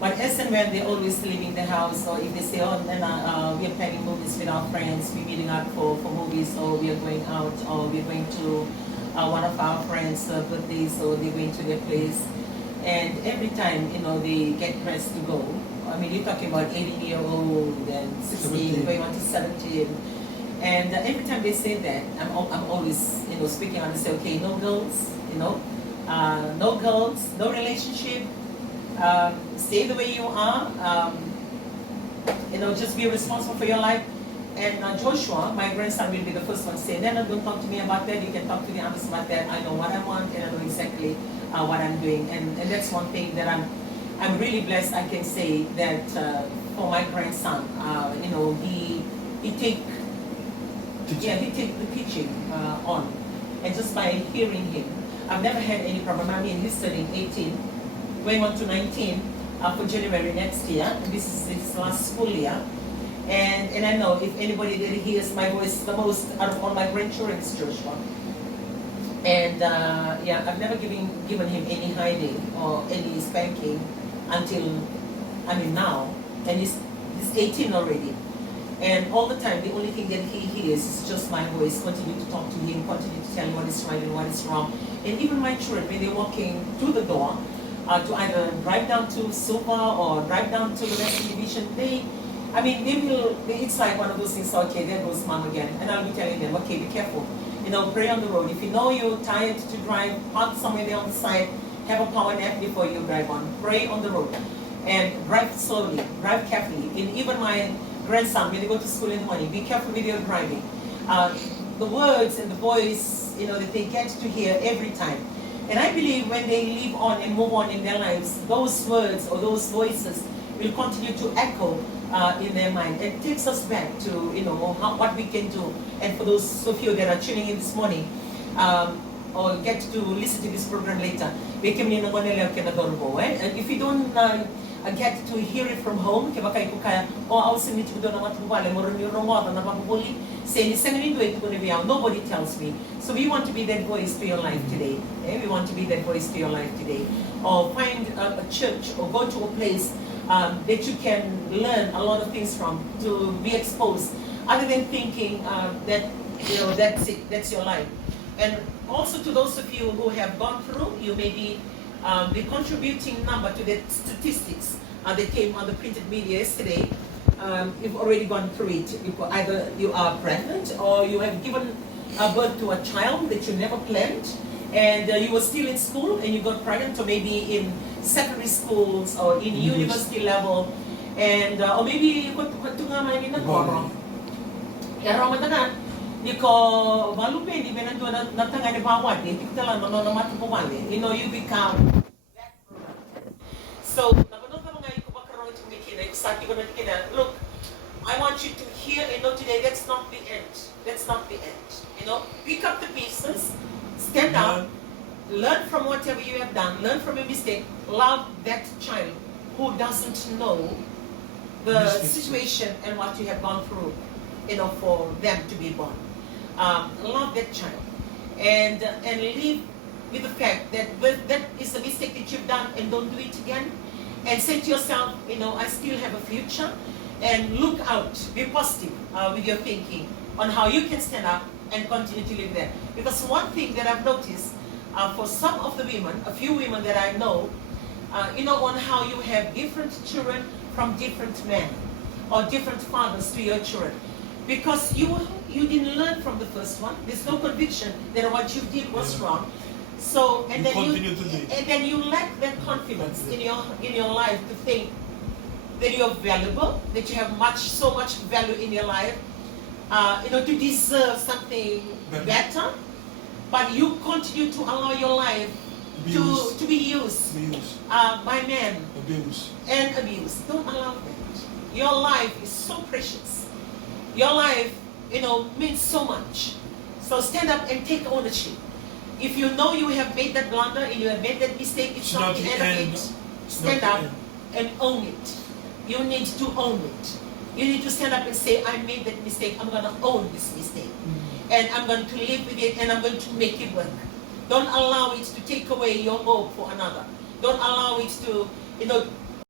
But as and when they're always leaving the house, or if they say, oh, we are planning movies with our friends, we're meeting up for movies, or we are going out, or we're going to one of our friends' birthdays, or they're going to their place. And every time, they get dressed to go. I mean, you're talking about 18-year-old and 16, going on to 17. And every time they say that, I'm always, speaking on and say, okay, no girls, no girls, no relationship. Stay the way you are. Just be responsible for your life. And Joshua, my grandson, will be the first one to say, no, don't talk to me about that. You can talk to the others about that. I know what I want, and I know exactly what I'm doing. And that's one thing that I'm really blessed. I can say that for my grandson, he take the teaching on, and just by hearing him, I've never had any problem. I mean, he's studying 18. Going on to 19 for January next year. And this is his last school year. And I know if anybody that hears my voice the most out of all my grandchildren is Joshua. And I've never given him any hiding or any spanking until, now. And he's 18 already. And all the time, the only thing that he hears is just my voice. Continue to talk to him, continue to tell him what is right and what is wrong. And even my children, when they're walking through the door, to either drive down to Super or drive down to the Western Division, it's like one of those things, okay, there goes mom again. And I'll be telling them, okay, be careful. Pray on the road. If you know you're tired to drive, park somewhere there on the side, have a power nap before you drive on. Pray on the road. And drive slowly, drive carefully. And even my grandson, when they go to school in the morning, be careful with your driving. The words and the voice, that they get to hear every time. And I believe when they live on and move on in their lives, those words or those voices will continue to echo in their mind. It takes us back to, what we can do. And for those of you that are tuning in this morning, or get to listen to this program later, if you don't get to hear it from home, nobody tells me. So we want to be that voice to your life today. We want to be that voice to your life today. Or find a church or go to a place that you can learn a lot of things from, to be exposed, other than thinking that that's it, that's your life. And also to those of you who have gone through, you may be the contributing number to the statistics that came on the printed media yesterday. You've already gone through it. Either you are pregnant or you have given birth to a child that you never planned, and you were still in school and you got pregnant, or maybe in secondary schools or in university level, and or maybe you got you become that. So, look, I want you to hear and know today that's not the end. That's not the end. Pick up the pieces, stand up, learn from whatever you have done, learn from your mistake, love that child who doesn't know the situation and what you have gone through, for them to be born. Love that child and live with the fact that that is a mistake that you've done, and don't do it again. And say to yourself, I still have a future, and look out, be positive with your thinking on how you can stand up and continue to live there. Because one thing that I've noticed for some of the women, a few women that I know, on how you have different children from different men or different fathers to your children. Because you didn't learn from the first one. There's no conviction that what you did was wrong. So and then you lack that confidence in your life to think that you're valuable, that you have so much value in your life, to deserve something better. But you continue to allow your life to be used by men and abused. Don't allow that. Your life is so precious. Your life, means so much. So stand up and take ownership. If you know you have made that blunder and you have made that mistake, it's not the end of it. Stand up and own it. You need to own it. You need to stand up and say, I made that mistake. I'm going to own this mistake. And I'm going to live with it, and I'm going to make it work. Don't allow it to take away your hope for another. Don't allow it to,